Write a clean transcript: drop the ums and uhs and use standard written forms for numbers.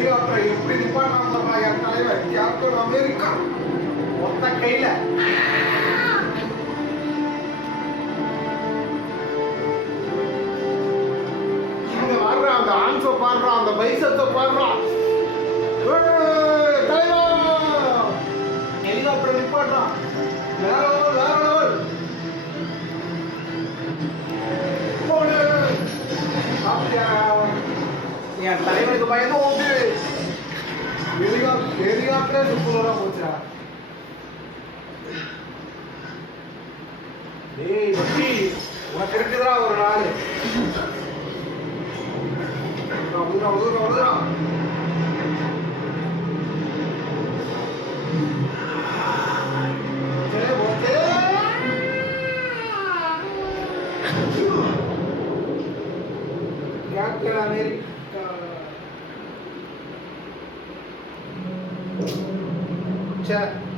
Helicopter எப்படி நிப்பாட்டுறாங்க என் தலைவர் captain America மொத்த கையில இங்க வர்றான் அந்த ஆன்சோ பாடுறான் அந்த பைசத்தை பாடுறான் ஹெலிகாப்டர் நிப்பாட்டுறான் வேற லெவல் என் தலைவனுக்கு பயந்து ஓட்டு ஹெலிகாப்டரே சூப்பரா போச்சா டேய் பட்டி உனக்கு இருக்குதா ஒரு நாள் உதுரா Captain America. Chat.